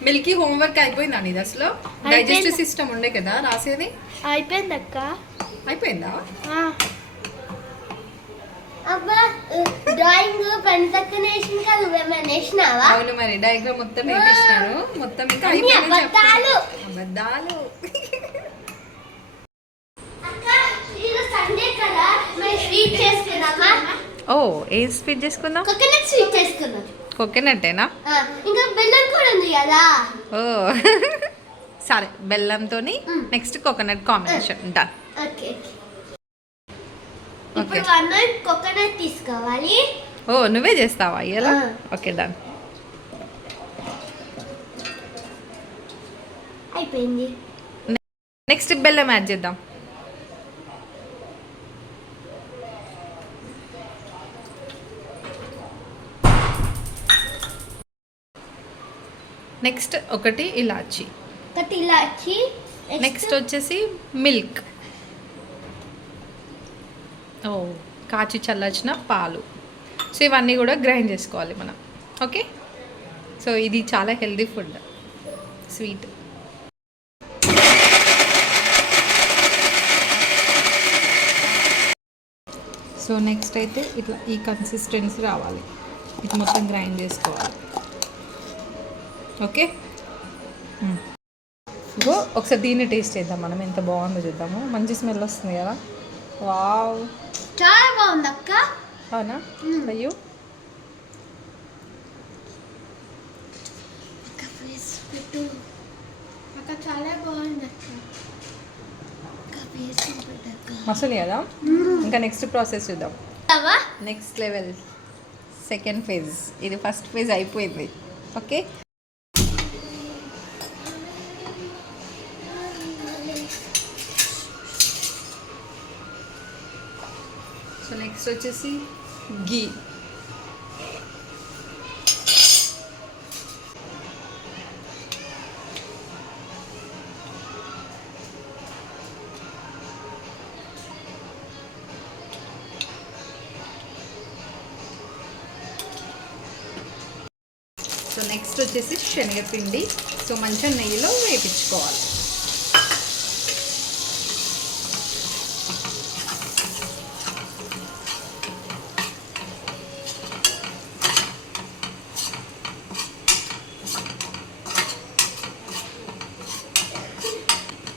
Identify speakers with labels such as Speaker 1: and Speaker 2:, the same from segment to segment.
Speaker 1: Milky homework అయిపోయిందా నీది అసలు? డైజెస్టివ్ సిస్టమ్ ఉండే కదా రాసేది?
Speaker 2: అయిపోయింది? అక్క
Speaker 1: అయిపోయిందా
Speaker 3: అబ్బా డ్రాయింగ్ కదా
Speaker 1: అవును మరి డయాగ్రామ్ మొత్తం వేపించినాను మొత్తం ఇంకా
Speaker 3: అన్ని
Speaker 1: అయిపోయిందని
Speaker 3: అబద్ధాలు.
Speaker 1: ఓ ఏ స్వీట్ చేసుకుందాం?
Speaker 3: కోకోనట్ స్వీట్ ఆ, ఇంకా బెల్లం కూడా కదా?
Speaker 1: ఓ. సరే బెల్లంతో. Next coconut combination done
Speaker 3: okay ఇప్పుడు కోకోనట్ తీసుకోవాలి.
Speaker 1: ఓ నువ్వే చేస్తావా? ఎలా. ఓకే డన్
Speaker 3: అయిపోయింది.
Speaker 1: నెక్స్ట్ బెల్లం యాడ్ చేద్దాం. నెక్స్ట్ ఒకటి ఇలాచి.
Speaker 3: ఒకటి ఇలాచి
Speaker 1: నెక్స్ట్ వచ్చేసి మిల్క్. ఓ కాచి చల్లార్చిన పాలు. సో ఇవన్నీ కూడా గ్రైండ్ చేసుకోవాలి మనం. ఓకే? సో ఇది చాలా healthy food. Sweet. So next అయితే ఇట్లా ఈ కన్సిస్టెన్సీ రావాలి. ఇది మొత్తం గ్రైండ్ చేసుకోవాలి. ఓకే. ఇగో ఒకసారి దీన్ని టేస్ట్ చేద్దాం మనం. ఎంత బాగుందో చూద్దాము. మంచి స్మెల్ వస్తుంది కదా. వావ్.
Speaker 3: చాలా బాగుంది అక్క.
Speaker 1: అవునా? అయ్యో. మసలు కదా? ఇంకా నెక్స్ట్ ప్రాసెస్ చూద్దాం. Next level. Second phase. ఇది ఫస్ట్ ఫేజ్ అయిపోయింది. ఓకే? నెక్స్ట్ వచ్చేసి గీ. సో నెక్స్ట్ వచ్చేసి శనగపిండి. సో మంచిగా నెయ్యిలో వేపించుకోవాలి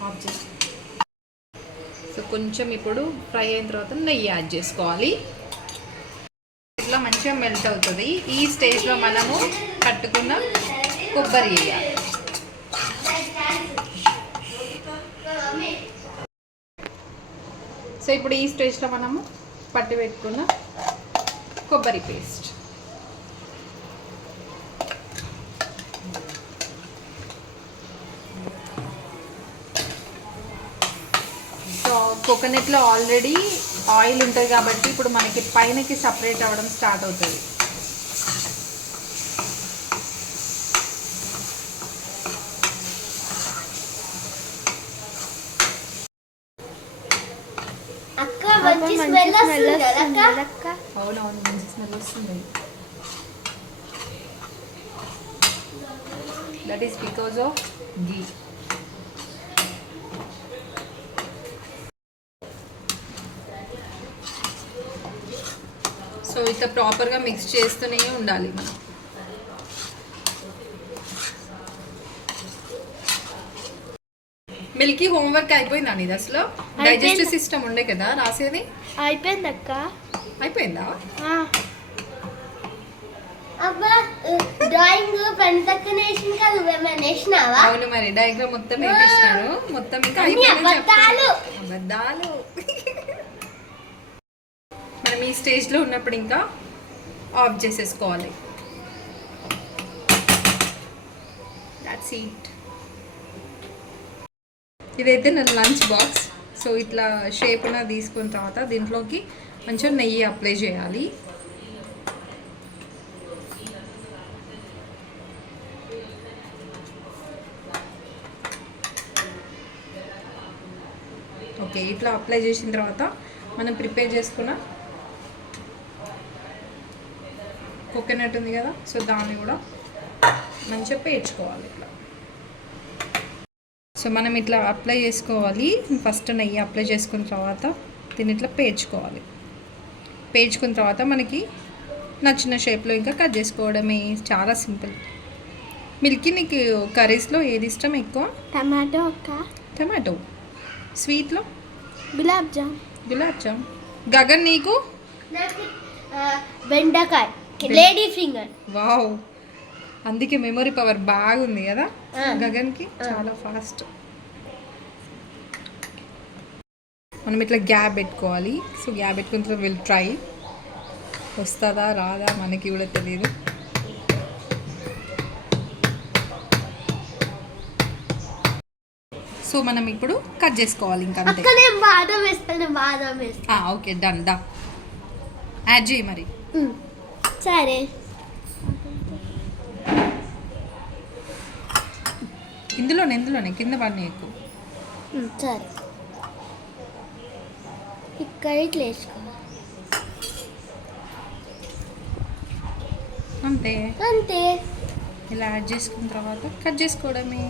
Speaker 1: ఆఫ్ చేసి. సో కొంచెం ఇప్పుడు ఫ్రై అయిన తర్వాత నెయ్యి యాడ్ చేసుకోవాలి. ఇట్లా మంచిగా మెల్ట్ అవుతుంది. ఈ స్టేజ్లో మనము కట్టుకున్న కొబ్బరి వేయాలి సో ఇప్పుడు ఈ స్టేజ్లో మనము పట్టి పెట్టుకున్న కొబ్బరి పేస్ట్. కోకోనట్లో ఆల్రెడీ ఆయిల్ ఉంటుంది కాబట్టి ఇప్పుడు మనకి పైనకి సపరేట్ అవ్వడం స్టార్ట్ అవుతుంది. అవునవును మంచి స్మెల్ వస్తుంది. That is because of ghee ఇట్లా ప్రాపర్గా మిక్స్ చేస్తూనే ఉండాలి మనం. మిల్కీ హోంవర్క్ అయిపోయిందా నీది అసలు? డైజెస్టివ్
Speaker 2: అయిపోయింది.
Speaker 1: సిస్టమ్ ఉండే కదా రాసేది?
Speaker 2: అయిపోయింది అక్క.
Speaker 1: అయిపోయిందా?
Speaker 3: అబ్బా డ్రాయింగ్ కదా
Speaker 1: అవును మరి డయాగ్రామ్ మొత్తం వేపించినాను మొత్తం ఇంకా చెప్పు.
Speaker 3: అబద్ధాలు.
Speaker 1: మనం ఈ స్టేజ్లో ఉన్నప్పుడు ఇంకా ఆఫ్ చేసేసుకోవాలి. దాట్స్ ఈట్ ఇదైతే నా లంచ్ బాక్స్ సో ఇట్లా షేప్ ఉన్న తీసుకున్న తర్వాత దీంట్లోకి కొంచెం నెయ్యి అప్లై చేయాలి. ఓకే ఇట్లా అప్లై చేసిన తర్వాత మనం ప్రిపేర్ చేసుకున్న కోకోనట్ ఉంది కదా సో దాన్ని కూడా మంచిగా పేర్చుకోవాలి ఇట్లా. సో మనం ఇట్లా అప్లై చేసుకోవాలి. ఫస్ట్ నెయ్యి అప్లై చేసుకున్న తర్వాత దీన్ని ఇట్లా పేర్చుకోవాలి. పేర్చుకున్న తర్వాత మనకి నచ్చిన షేప్లో ఇంకా కట్ చేసుకోవడమే. చాలా సింపుల్ మిల్కీ నీకు కర్రీస్లో ఏది ఇష్టం ఎక్కువ?
Speaker 2: Tomato
Speaker 1: tomato. స్వీట్లో
Speaker 2: గులాబ్ జామ్.
Speaker 1: గులాబ్ జామ్. గగన్ నీకు?
Speaker 3: బెండకాయ. లేడీ ఫింగర్
Speaker 1: వావ్ అందుకే మెమరీ పవర్ బాగుంది కదా?
Speaker 3: ఆ.
Speaker 1: గగన్కి చాలా ఫాస్ట్ మనం ఇట్లా గ్యాప్ పెట్టుకోవాలి. సో గ్యాప్ పెట్టుకున్న తర్వాత విల్ ట్రై వస్తుందా రాదా మనకి కూడా తెలియదు సో మనం ఇప్పుడు కట్ చేసుకోవాలి ఇంకా అంతే. ఓకే డన్ డా యాడ్ చేయి మరి.
Speaker 3: సరే.
Speaker 1: ఇందులోనే ఇందులోనే కింద పడిన ఎక్కువ.
Speaker 3: సరే. ఇక్కడ ఇట్లా వేసుకోవాలి.
Speaker 1: అంతే.
Speaker 3: అంతే.
Speaker 1: ఇలా యాడ్ చేసుకున్న తర్వాత కట్ చేసుకోవడమే.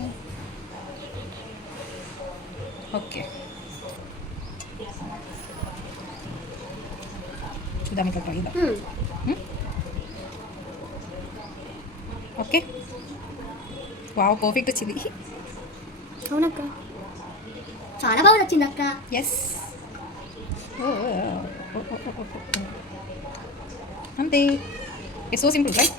Speaker 1: ఓకే. చూద్దాం ఇక్కడ. ఓకే. వావ్ పర్ఫెక్ట్ వచ్చింది.
Speaker 2: అవునక్క.
Speaker 3: చాలా బాగా వచ్చింది అక్క
Speaker 1: ఎస్ అంతే. It's so simple right.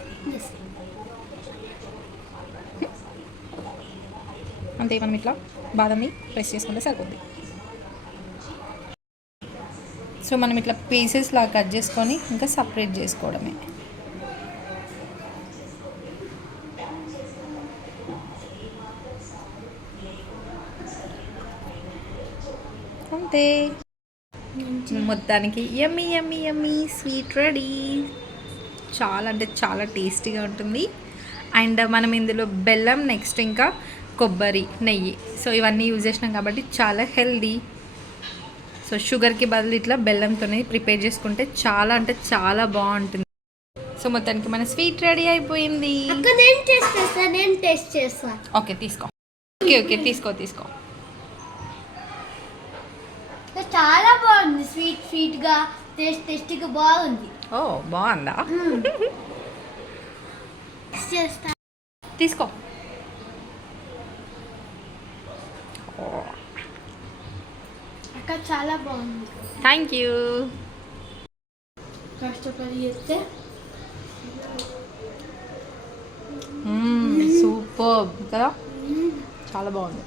Speaker 1: అంతే మనం ఇట్లా బాదంని ప్రెస్ చేసుకుంటే సరిపోద్ది. సో మనం ఇట్లా పీసెస్ లాగా కట్ చేసుకొని ఇంకా సపరేట్ చేసుకోవడమే. అంతే మొత్తానికి yummy yummy yummy sweet ready చాలా అంటే చాలా టేస్టీగా ఉంటుంది. అండ్ మనం ఇందులో బెల్లం నెక్స్ట్ ఇంకా కొబ్బరి నెయ్యి. సో ఇవన్నీ యూజ్ చేసినాం కాబట్టి చాలా హెల్దీ. సో షుగర్కి బదులు ఇట్లా బెల్లంతోనే ప్రిపేర్ చేసుకుంటే చాలా అంటే చాలా బాగుంటుంది. సో మొత్తానికి మన స్వీట్ రెడీ అయిపోయింది. ఓకే తీసుకో. ఓకే ఓకే తీసుకో తీసుకో.
Speaker 3: చాలా బాగుంది. స్వీట్ స్వీట్గా టేస్ట్ టేస్ట్గా బాగుంది.
Speaker 1: ఓ బాగుందా?
Speaker 3: చేస్తా.
Speaker 1: తీసుకో.
Speaker 3: అక్క చాలా బాగుంది.
Speaker 1: థ్యాంక్ యూ
Speaker 3: కష్టపడి చేస్తే.
Speaker 1: సూపర్. కదా? చాలా బాగుంది.